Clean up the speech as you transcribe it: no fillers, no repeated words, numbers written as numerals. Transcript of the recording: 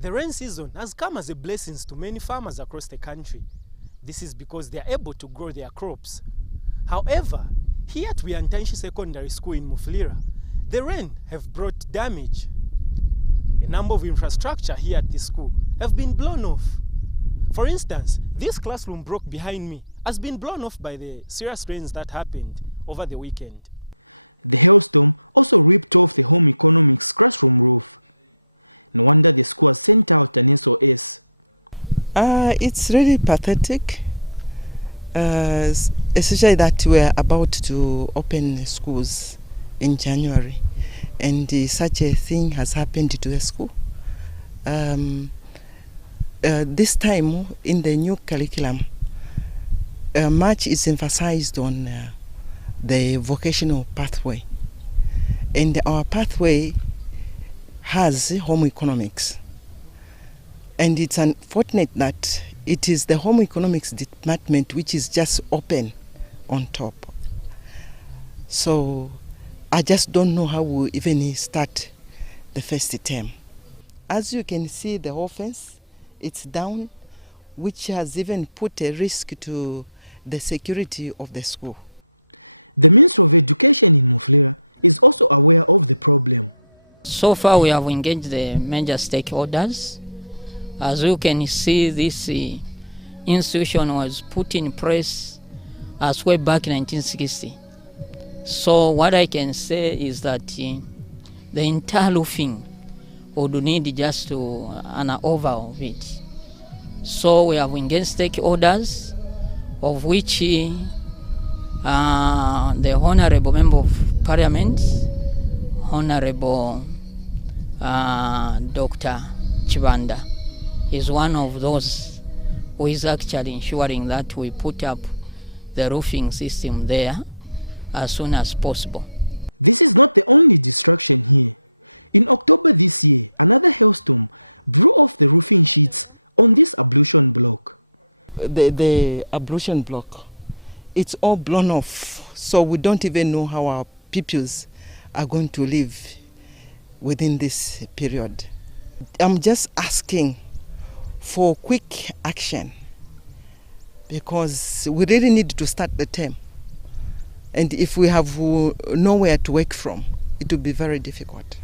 The rain season has come as a blessing to many farmers across the country. This is because they are able to grow their crops. However, here at Kabuyantanshi Secondary School in Mufulira, the rain have brought damage. A number of infrastructure here at the school have been blown off. For instance, this classroom block behind me has been blown off by the serious rains that happened over the weekend. It's really pathetic, especially that we're about to open schools in January, and such a thing has happened to the school. This time in the new curriculum, much is emphasized on the vocational pathway, and our pathway has home economics. And it's unfortunate that it is the home economics department which is just open on top. So I just don't know how we'll even start the first term. As you can see, the whole fence, it's down, which has even put a risk to the security of the school. So far we have engaged the major stakeholders. As you can see, this institution was put in place as way back in 1960. So what I can say is that the entire roofing would need just an overhaul of it. So we have engaged stakeholders, of which the Honorable Member of Parliament, Honorable Dr. Chibanda, is one of those who is actually ensuring that we put up the roofing system there as soon as possible. The ablution block, it's all blown off, so we don't even know how our pupils are going to live within this period. I'm just asking for quick action, because we really need to start the term, and if we have nowhere to work from, it will be very difficult.